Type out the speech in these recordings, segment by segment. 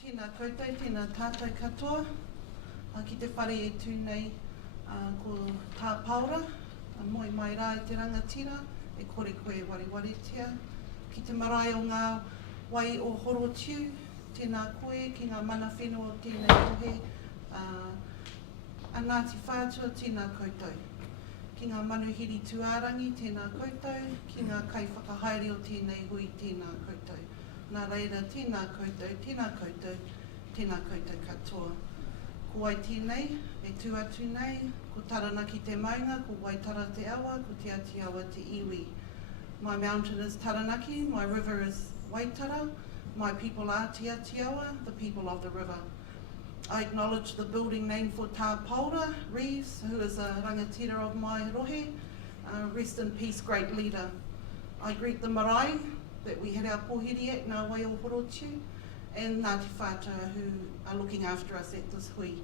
Tēnā koutou, tēnā tātou katoa. Ki te whare e tūnei ko tā paura, moi mai rā e te rangatira, e kore koe wariwaritia. Ki te marae o ngā wai o horotiu, tēnā koe, ki ngā mana whenua o tēnei kohe, a Ngāti Whātua, tēnā koutou. Ki ngā manuhiri tuārangi, tēnā koutou, ki ngā kai whakahaere o tēnei hui, tēnā koutou. Nā reira, tēnā koutou, tēnā koutou, tēnā koutou katoa. Ko wai tēnei, e tū atu nei, ko taranaki te maunga, ko Waitara te awa, ko te Atiawa te iwi. My mountain is Taranaki, my river is Waitara, my people are te Atiawa, the people of the river. I acknowledge the building name for Taupua, Reeves, who is a rangatira of my rohe. Rest in peace, great leader. I greet the marae that we had our pōhiri at ngā wai o horotiu, and Ngāti Whātua who are looking after us at this hui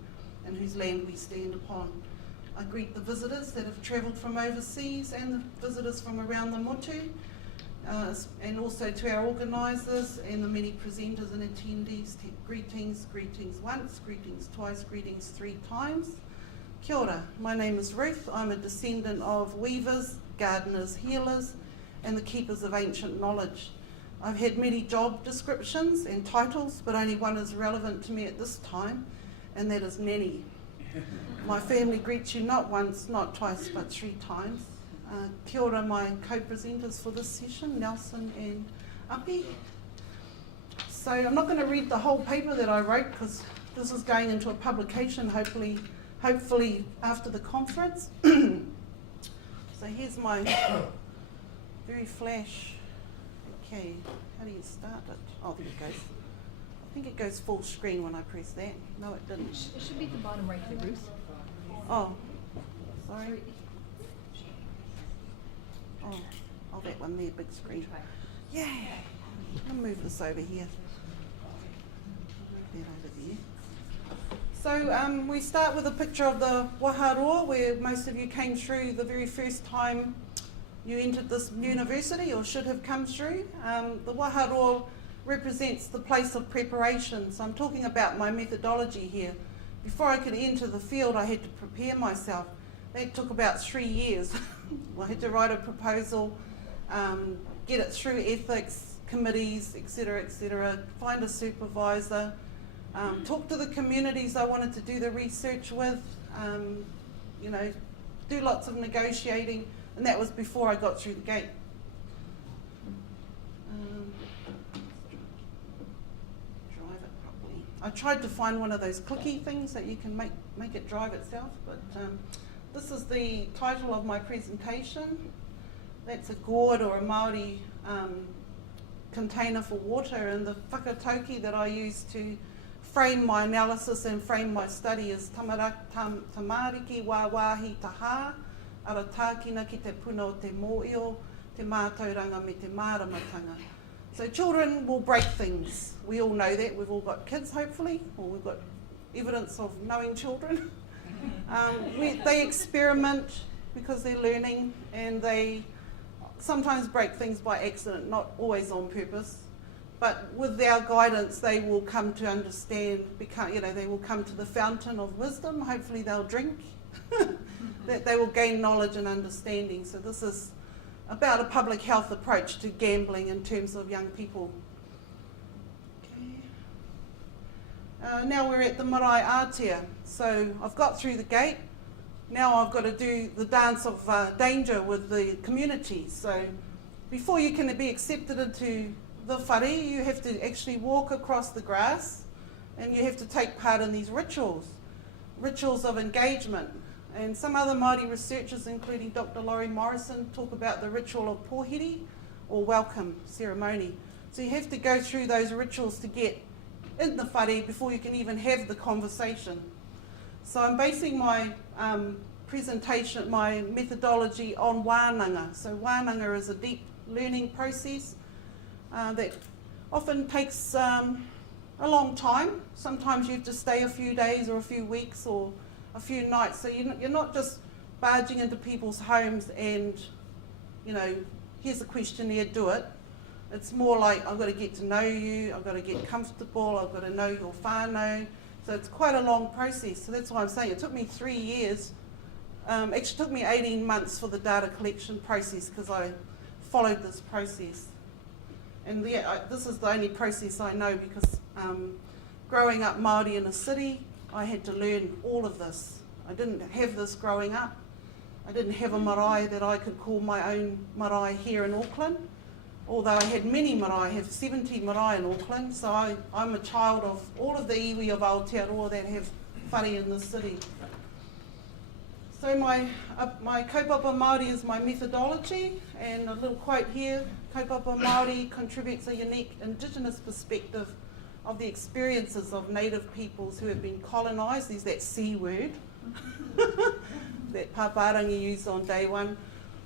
and whose land we stand upon. I greet the visitors that have travelled from overseas and the visitors from around the motu, and also to our organisers and the many presenters and attendees. Greetings, greetings once, greetings twice, greetings three times. Kia ora, my name is Ruth. I'm a descendant of weavers, gardeners, healers, and the keepers of ancient knowledge. I've had many job descriptions and titles, but only one is relevant to me at this time, and that is nanny. My family greets you not once, not twice, but three times. Kia ora, my co-presenters for this session, Nelson and Api. So I'm not going to read the whole paper that I wrote, because this is going into a publication hopefully after the conference. So here's my very flash. Okay, how do you start it? Oh, there it goes. I think it goes full screen when I press that. No, it didn't. It should be at the bottom right there, Ruth. Oh, sorry. Oh, that one there, big screen. Yeah. I'll move this over here. Move that over there. So we start with a picture of the Waharoa, where most of you came through the very first time you entered this university, or should have come through. The Waharoa represents the place of preparation. So I'm talking about my methodology here. Before I could enter the field, I had to prepare myself. That took about 3 years. I had to write a proposal, get it through ethics committees, etc., find a supervisor, talk to the communities I wanted to do the research with, do lots of negotiating. And that was before I got through the gate. Drive it properly. I tried to find one of those clicky things that you can make it drive itself, but this is the title of my presentation. That's a gourd or a Maori container for water, and the whakatauki that I use to frame my analysis and frame my study is tamariki wā wāhi taha, ara tākina ki te puna o te mōio, te mātauranga me te māramatanga. So children will break things. We all know that. We've all got kids, hopefully, or we've got evidence of knowing children. They experiment because they're learning, and they sometimes break things by accident, not always on purpose. But with our guidance, they will come to understand, they will come to the fountain of wisdom. Hopefully they'll drink. That they will gain knowledge and understanding. So this is about a public health approach to gambling in terms of young people. Okay. Now we're at the marae ātea. So I've got through the gate. Now I've got to do the dance of danger with the community. So before you can be accepted into the whare, you have to actually walk across the grass, and you have to take part in these rituals of engagement. And some other Māori researchers, including Dr. Laurie Morrison, talk about the ritual of pōhiri, or welcome ceremony. So you have to go through those rituals to get in the whare before you can even have the conversation. So I'm basing my presentation, my methodology on wānanga. So wānanga is a deep learning process that often takes a long time. Sometimes you have to stay a few days or a few weeks or a few nights. So you're not just barging into people's homes and, here's a questionnaire, do it. It's more like I've got to get to know you, I've got to get comfortable, I've got to know your whānau. So it's quite a long process. So that's why I'm saying it took me 3 years. Actually took me 18 months for the data collection process because I followed this process. And yeah, this is the only process I know because growing up Māori in a city, I had to learn all of this. I didn't have this growing up. I didn't have a marae that I could call my own marae here in Auckland. Although I had many marae, I have 70 marae in Auckland, so I'm a child of all of the iwi of Aotearoa that have whare in the city. So my kaupapa Māori is my methodology, and a little quote here, kaupapa Māori contributes a unique Indigenous perspective of the experiences of native peoples who have been colonised. There's that C word that Paparangi used on day one.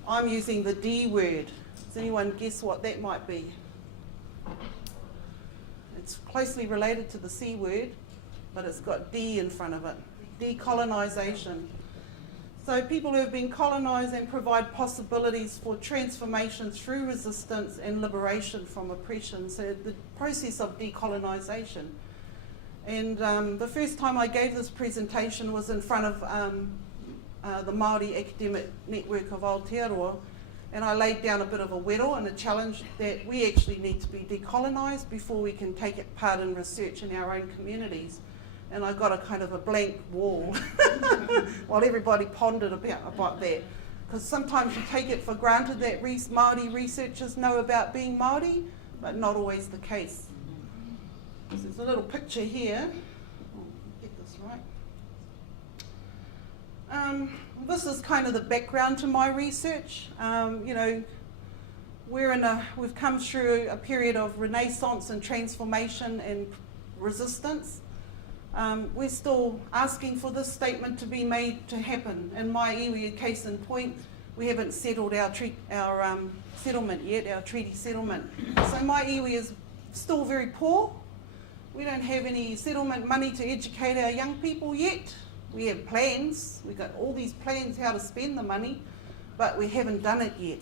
I'm using the D word. Does anyone guess what that might be? It's closely related to the C word, but it's got D in front of it. Decolonisation. So people who have been colonised and provide possibilities for transformation through resistance and liberation from oppression. So the process of decolonisation. And the first time I gave this presentation was in front of the Māori Academic Network of Aotearoa. And I laid down a bit of a wero and a challenge that we actually need to be decolonised before we can take part in research in our own communities. And I got a kind of a blank wall while everybody pondered about that. Because sometimes you take it for granted that Māori researchers know about being Māori, but not always the case. So there's a little picture here. I'll get this right. This is kind of the background to my research. You know, we've come through a period of renaissance and transformation and resistance. We're still asking for this statement to be made to happen. In my iwi, case in point, we haven't settled our settlement yet, our treaty settlement. So my iwi is still very poor. We don't have any settlement money to educate our young people yet. We have plans, we've got all these plans how to spend the money, but we haven't done it yet.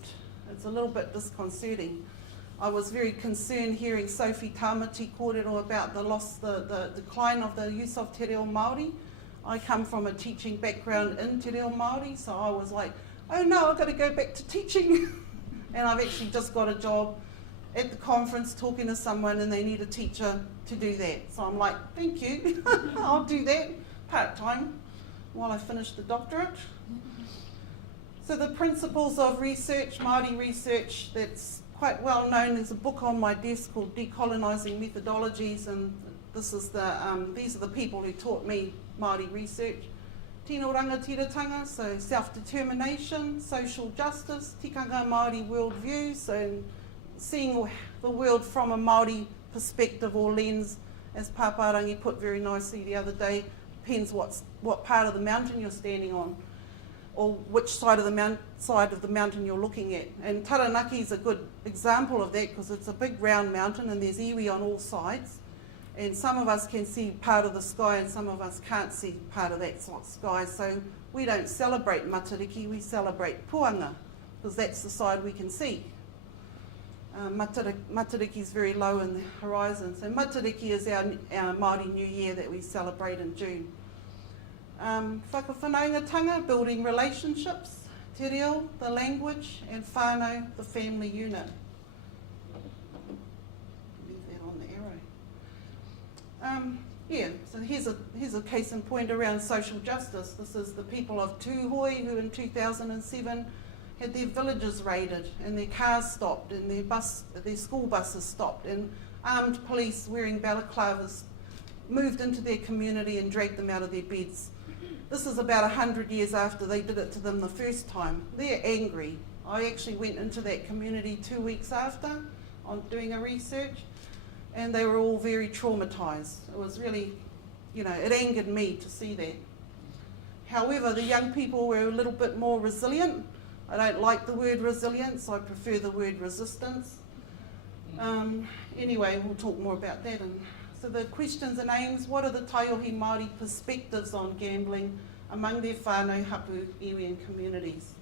It's a little bit disconcerting. I was very concerned hearing Sophie Tamati kōrero about the decline of the use of te reo Māori. I come from a teaching background in te reo Māori, so I was like, oh no, I've got to go back to teaching. And I've actually just got a job at the conference talking to someone and they need a teacher to do that. So I'm like, thank you, I'll do that part-time while I finish the doctorate. So the principles of research, Māori research, that's quite well known. There's a book on my desk called Decolonising Methodologies, and this is these are the people who taught me Māori research. Tino rangatiratanga, so self-determination, social justice, tikanga Māori worldview, so seeing the world from a Māori perspective or lens, as Paparangi put very nicely the other day, depends what part of the mountain you're standing on, or which side of the mountain you're looking at. And Taranaki is a good example of that because it's a big round mountain and there's iwi on all sides. And some of us can see part of the sky and some of us can't see part of that sky. So we don't celebrate matariki, we celebrate puanga because that's the side we can see. Matariki is very low in the horizon. So matariki is our Māori New Year that we celebrate in June. Whakawhanaungatanga, building relationships, te reo, the language, and whānau, the family unit. Leave that on the arrow. Yeah, so here's a case in point around social justice. This is the people of Taiohi who in 2007 had their villages raided and their cars stopped and their school buses stopped, and armed police wearing balaclavas moved into their community and dragged them out of their beds. This is about 100 years after they did it to them the first time. They're angry. I actually went into that community 2 weeks after on doing a research, and they were all very traumatised. It was really, you know, it angered me to see that. However, the young people were a little bit more resilient. I don't like the word resilience, I prefer the word resistance. Anyway, we'll talk more about that. So the questions and aims: what are the Taiohi Māori perspectives on gambling among their whānau, hapu, iwi and communities?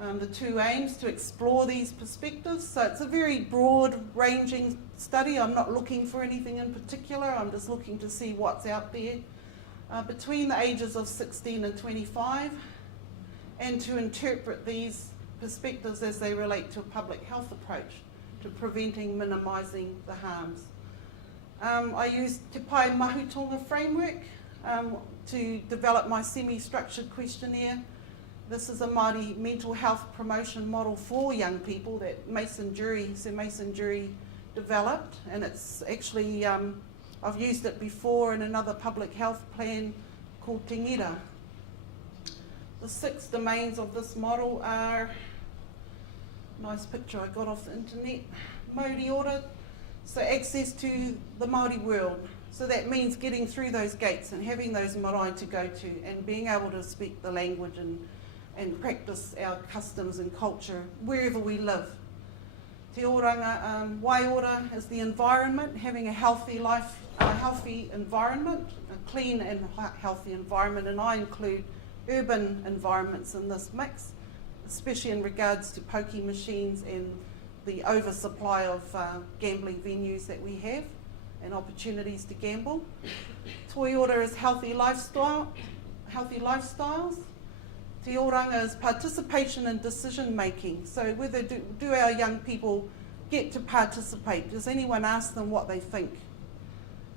The two aims to explore these perspectives. So it's a very broad-ranging study. I'm not looking for anything in particular. I'm just looking to see what's out there between the ages of 16 and 25, and to interpret these perspectives as they relate to a public health approach to preventing, minimising the harms. I used Te Pai Mahutonga framework to develop my semi-structured questionnaire. This is a Māori mental health promotion model for young people that Sir Mason Jury developed, and it's actually, I've used it before in another public health plan called Te Ngira. The 6 domains of this model are, nice picture I got off the internet, Waiora, so access to the Māori world. So that means getting through those gates and having those marae to go to and being able to speak the language and practice our customs and culture wherever we live. Te oranga, Waiora is the environment, having a healthy life, a healthy environment, a clean and healthy environment, and I include urban environments in this mix, especially in regards to pokie machines and the oversupply of gambling venues that we have and opportunities to gamble. Toiora is healthy lifestyles. Te oranga is participation in decision making. So whether do our young people get to participate? Does anyone ask them what they think?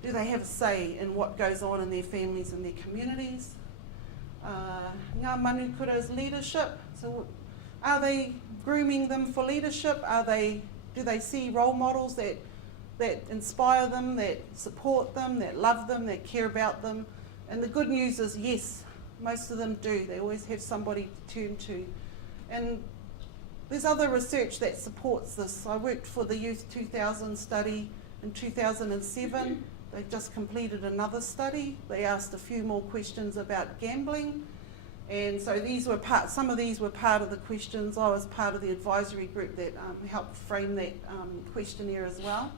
Do they have a say in what goes on in their families and their communities? Ngā manukura is leadership. So are they grooming them for leadership? Do they see role models that inspire them, that support them, that love them, that care about them? And the good news is yes, most of them do. They always have somebody to turn to. And there's other research that supports this. I worked for the Youth 2000 study in 2007. They've just completed another study. They asked a few more questions about gambling. And so some of these were part of the questions. I was part of the advisory group that helped frame that questionnaire as well.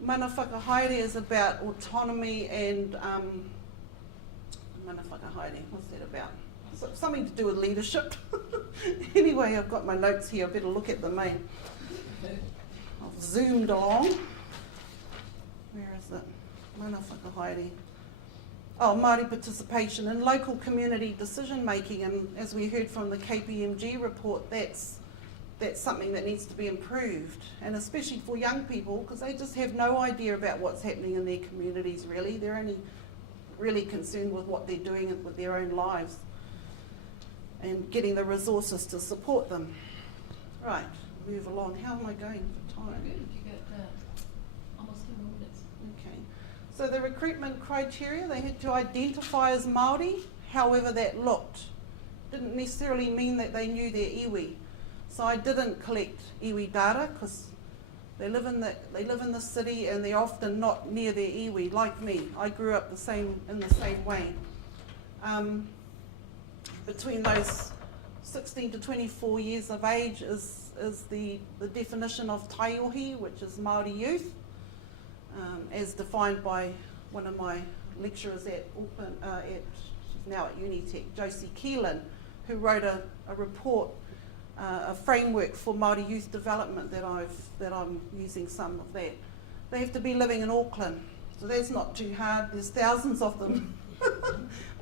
Mana whakahaere is about autonomy and mana whakahaere, what's that about? Something to do with leadership. Anyway, I've got my notes here, I better look at them, eh? I've zoomed along. Where is it? Mana whakahaere. Oh, Māori participation in local community decision making, and as we heard from the KPMG report, that's something that needs to be improved, and especially for young people, because they just have no idea about what's happening in their communities really. They're only really concerned with what they're doing with their own lives and getting the resources to support them. Right, move along. How am I going for time? Good. You got almost 2 minutes. Okay. So the recruitment criteria, they had to identify as Māori, however that looked. Didn't necessarily mean that they knew their iwi. So I didn't collect iwi data because they live in the city and they're often not near their iwi, like me. I grew up in the same way. Between those 16 to 24 years of age is the definition of Taiohi, which is Maori youth, as defined by one of my lecturers at Auckland, she's now at Unitec, Josie Keelan, who wrote a report, a framework for Māori youth development that I'm using some of that. They have to be living in Auckland, so that's not too hard. There's thousands of them.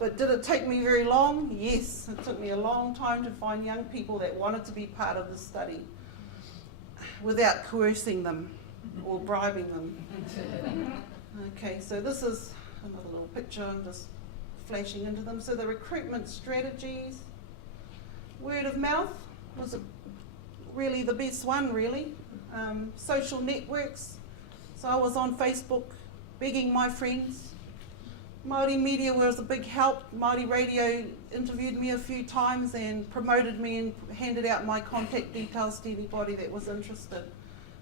But did it take me very long? Yes, it took me a long time to find young people that wanted to be part of the study without coercing them or bribing them. Okay, so this is another little picture, I'm just flashing into them. So the recruitment strategies, word of mouth was really the best one, really. Social networks, so I was on Facebook begging my friends. Māori media was a big help. Māori radio interviewed me a few times and promoted me and handed out my contact details to anybody that was interested.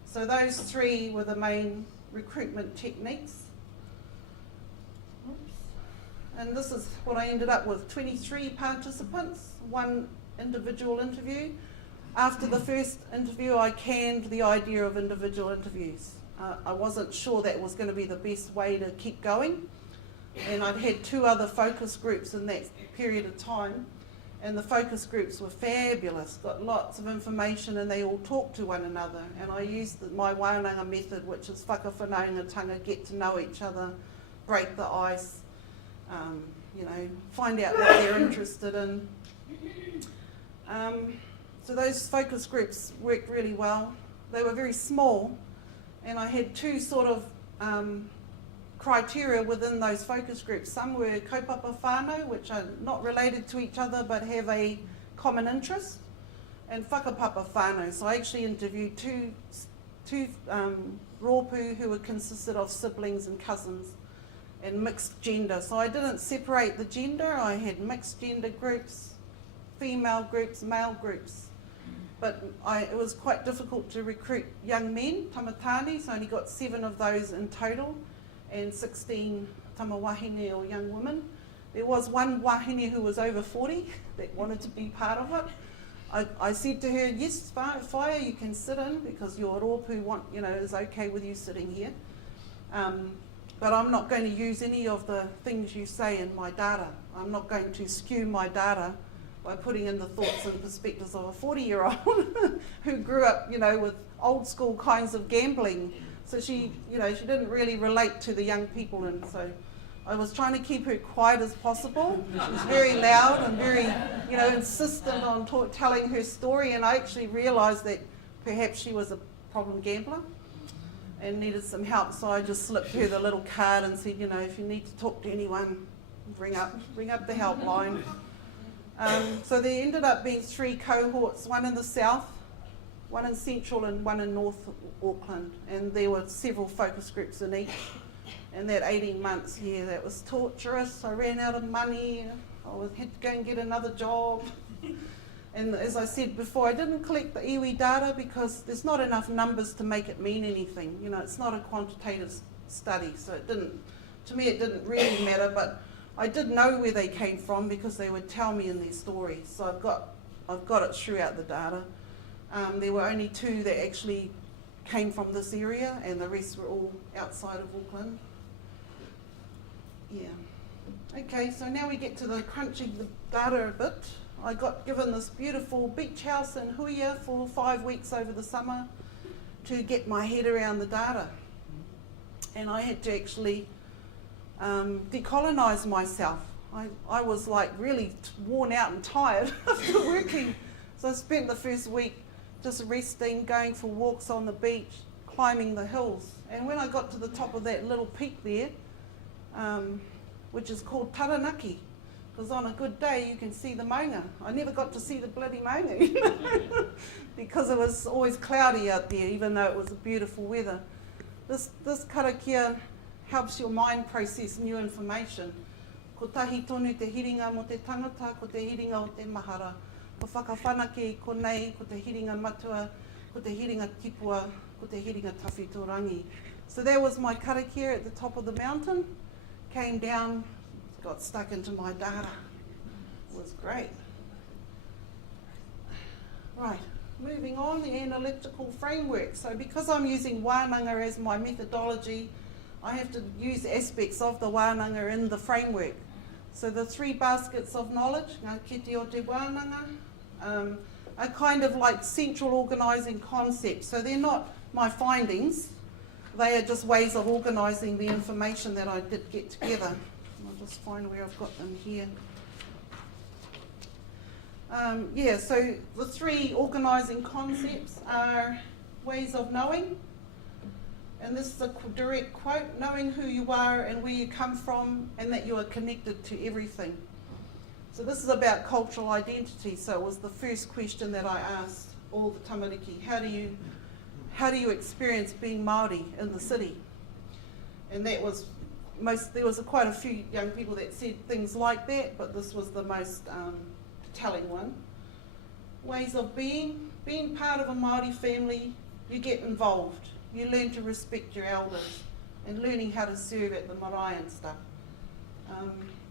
So those 3 were the main recruitment techniques. Oops. And this is what I ended up with, 23 participants, 1 individual interview. After the first interview, I canned the idea of individual interviews. I wasn't sure that was going to be the best way to keep going. And I'd had 2 other focus groups in that period of time. And the focus groups were fabulous, got lots of information, and they all talked to one another. And I used my wānanga method, which is whakawhanaungatanga, get to know each other, break the ice, find out what they're interested in. So those focus groups worked really well. They were very small, and I had two sort of criteria within those focus groups. Some were kaupapa whānau, which are not related to each other but have a common interest, and whakapapa whānau. So I actually interviewed two rōpū who were consisted of siblings and cousins, and mixed gender. So I didn't separate the gender, I had mixed gender groups, female groups, male groups. But it was quite difficult to recruit young men, tamatani, so I only got 7 of those in total, and 16 tamawahine or young women. There was one wahine who was over 40 that wanted to be part of it. I said to her, yes, Whaia, you can sit in because your rōpū is okay with you sitting here. But I'm not going to use any of the things you say in my data. I'm not going to skew my data by putting in the thoughts and perspectives of a 40-year-old who grew up, with old school kinds of gambling. So she didn't really relate to the young people, and so I was trying to keep her quiet as possible. She was very loud and very, insistent on telling her story, and I actually realised that perhaps she was a problem gambler and needed some help. So I just slipped her the little card and said, if you need to talk to anyone, ring up the helpline. So there ended up being 3 cohorts, one in the south, one in central, and one in north Auckland, and there were several focus groups in each. And that 18 months here, that was torturous. I ran out of money, had to go and get another job. And as I said before, I didn't collect the iwi data because there's not enough numbers to make it mean anything. It's not a quantitative study, so to me it didn't really matter, but I did know where they came from because they would tell me in their stories. So I've got it throughout the data. There were only 2 that actually came from this area, and the rest were all outside of Auckland. Yeah. Okay, so now we get to the crunching the data a bit. I got given this beautiful beach house in Huia for 5 weeks over the summer to get my head around the data. And I had to actually decolonise myself. I was like really worn out and tired after working. So I spent the first week just resting, going for walks on the beach, climbing the hills. And when I got to the top of that little peak there, which is called Taranaki, because on a good day you can see the maunga. I never got to see the bloody maunga, because it was always cloudy out there, even though it was beautiful weather. This karakia helps your mind process new information. Ko tahi tonu te hiringa mo te tangata, ko te hiringa o te mahara. Ko whakawhanake I konei, ko te hiringa matua, ko te hiringa tipua, ko te hiringa tawhitorangi. So that was my karakia at the top of the mountain. Came down, got stuck into my data. It was great. Right, moving on, the analytical framework. So because I'm using wānanga as my methodology, I have to use aspects of the wānanga in the framework. So the 3 baskets of knowledge, ngā kete o te wānanga, are kind of like central organising concepts. So they're not my findings, they are just ways of organising the information that I did get together. I'll just find where I've got them here. So the 3 organising concepts are ways of knowing, and this is a direct quote, knowing who you are and where you come from and that you are connected to everything. So this is about cultural identity. So it was the first question that I asked all the tamariki. How do you experience being Maori in the city? And that was there was quite a few young people that said things like that, but this was the most telling one. Ways of being part of a Maori family, you get involved. You learn to respect your elders and learning how to serve at the marae and stuff.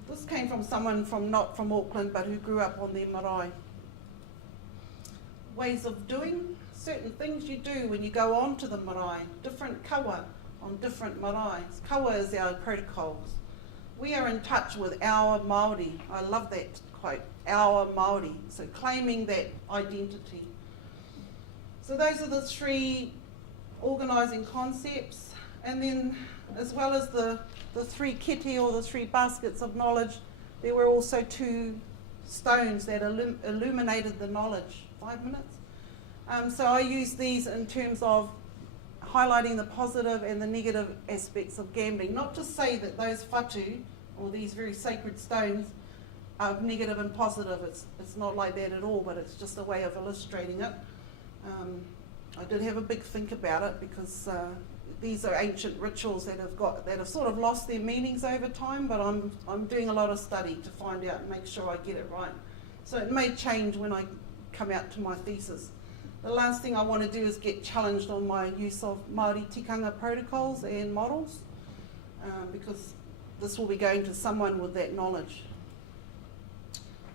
This came from someone not from Auckland, but who grew up on their marae. Ways of doing, certain things you do when you go on to the marae, different kawa on different maraes. Kawa is our protocols. We are in touch with our Māori. I love that quote, our Maori, so claiming that identity. So those are the three organising concepts, and then as well as the three kete, or the three baskets of knowledge, there were also two stones that illuminated the knowledge. 5 minutes? So I use these in terms of highlighting the positive and the negative aspects of gambling. Not to say that those whatu, or these very sacred stones, are negative and positive. It's not like that at all, but it's just a way of illustrating it. I did have a big think about it, because these are ancient rituals that have sort of lost their meanings over time, but I'm doing a lot of study to find out and make sure I get it right. So it may change when I come out to my thesis. The last thing I want to do is get challenged on my use of Māori tikanga protocols and models, because this will be going to someone with that knowledge.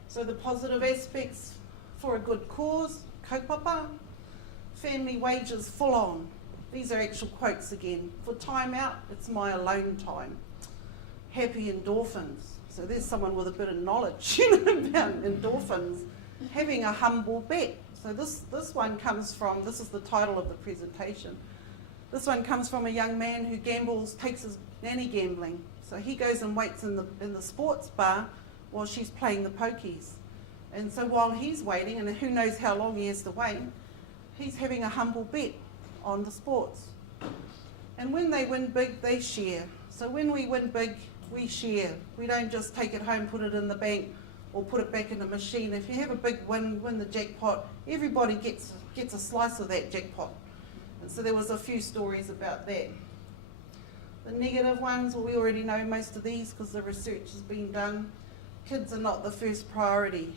So the positive aspects for a good cause, kaupapa, family wages full on. These are actual quotes again. For time out, it's my alone time. Happy endorphins. So there's someone with a bit of knowledge about endorphins. Having a humble bet. So this one comes from, this is the title of the presentation. This one comes from a young man who takes his nanny gambling. So he goes and waits in the sports bar while she's playing the pokies. And so while he's waiting, and who knows how long he has to wait, he's having a humble bet on the sports. And when they win big, they share. So when we win big, we share. We don't just take it home, put it in the bank, or put it back in the machine. If you have a big win the jackpot, everybody gets a slice of that jackpot. And so there was a few stories about that. The negative ones, well, we already know most of these because the research has been done. Kids are not the first priority.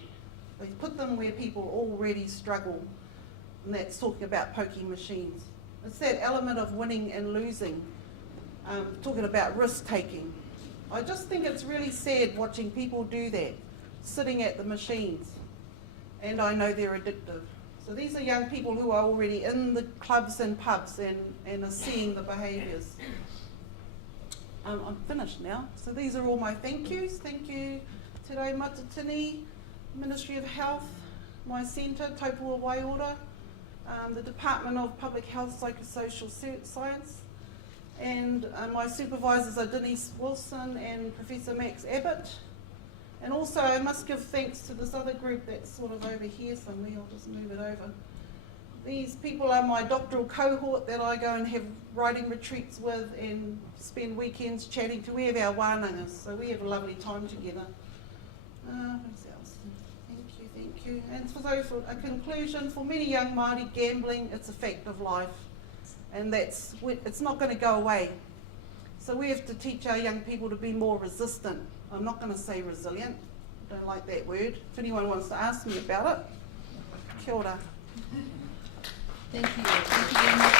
They put them where people already struggle, and that's talking about pokie machines. It's that element of winning and losing, talking about risk-taking. I just think it's really sad watching people do that, sitting at the machines, and I know they're addictive. So these are young people who are already in the clubs and pubs and are seeing the behaviours. I'm finished now. So these are all my thank yous. Thank you Te Reo Matatini, Ministry of Health, my centre, Taupua Waiora, the Department of Public Health Psychosocial Science, and my supervisors are Denise Wilson and Professor Max Abbott. And also I must give thanks to this other group that's sort of over here somewhere. I'll just move it over. These people are my doctoral cohort that I go and have writing retreats with and spend weekends chatting to. We have our wānangas, so we have a lovely time together. What else? Thank you. And for a conclusion, for many young Māori, gambling, it's a fact of life. And it's not going to go away. So we have to teach our young people to be more resistant. I'm not going to say resilient. I don't like that word. If anyone wants to ask me about it, kia ora. Thank you. Thank you very much.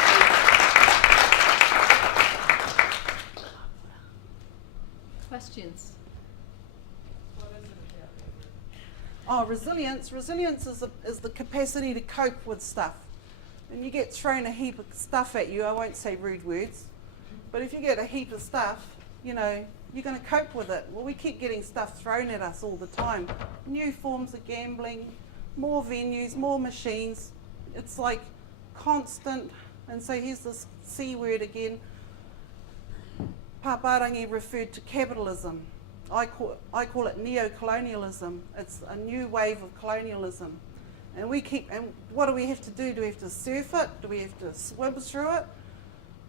Questions? Oh, resilience. Resilience is the capacity to cope with stuff. When you get thrown a heap of stuff at you, I won't say rude words, but if you get a heap of stuff, you know, you're going to cope with it. Well, we keep getting stuff thrown at us all the time. New forms of gambling, more venues, more machines. It's like constant. And so here's this C word again. Paparangi referred to capitalism. I call it neo-colonialism. It's a new wave of colonialism. And what do we have to do? Do we have to surf it? Do we have to swim through it?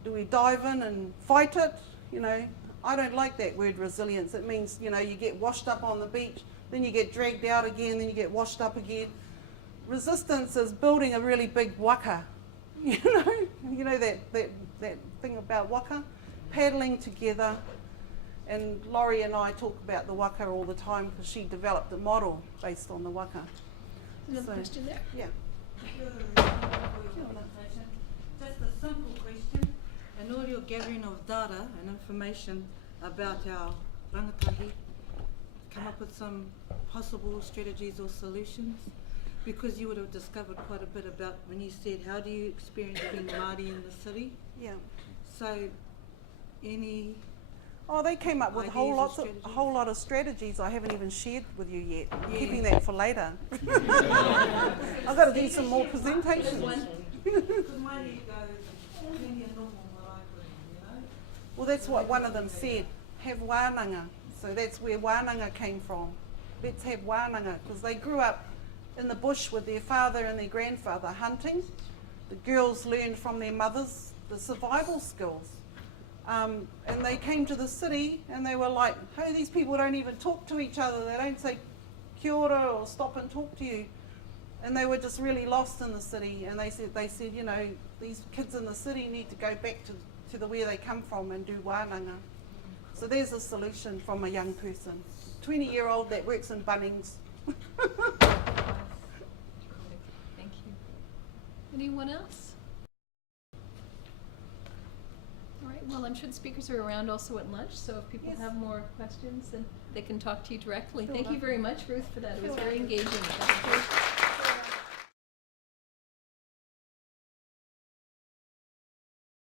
Do we dive in and fight it? You know, I don't like that word resilience. It means, you know, you get washed up on the beach, then you get dragged out again, then you get washed up again. Resistance is building a really big waka. You know that thing about waka? Paddling together. And Laurie and I talk about the waka all the time because she developed a model based on the waka. Another question there? Yeah. Just a simple question. In all your gathering of data and information about our rangatahi, come up with some possible strategies or solutions? Because you would have discovered quite a bit about when you said, how do you experience being Māori in the city? Yeah. So any Oh, they came up with a whole Ideas or lot strategies? of strategies I haven't even shared with you yet. I'm Yeah. keeping that for later. I've got to do some more presentations. Because my ego is plenty of normal what I put in, you know? Well, that's what one of them said. Have wānanga. So that's where wānanga came from. Let's have wānanga, because they grew up in the bush with their father and their grandfather hunting. The girls learned from their mothers the survival skills. And they came to the city and they were like, hey, these people don't even talk to each other. They don't say kia ora or stop and talk to you. And they were just really lost in the city. And they said, you know, these kids in the city need to go back to the where they come from and do wānanga. So there's a solution from a young person. 20-year-old that works in Bunnings. Thank you. Anyone else? All right, well, I'm sure the speakers are around also at lunch, so if people Yes. have more questions, then they can talk to you directly. Sure. Thank you very much, Ruth, for that. It was Sure. very engaging.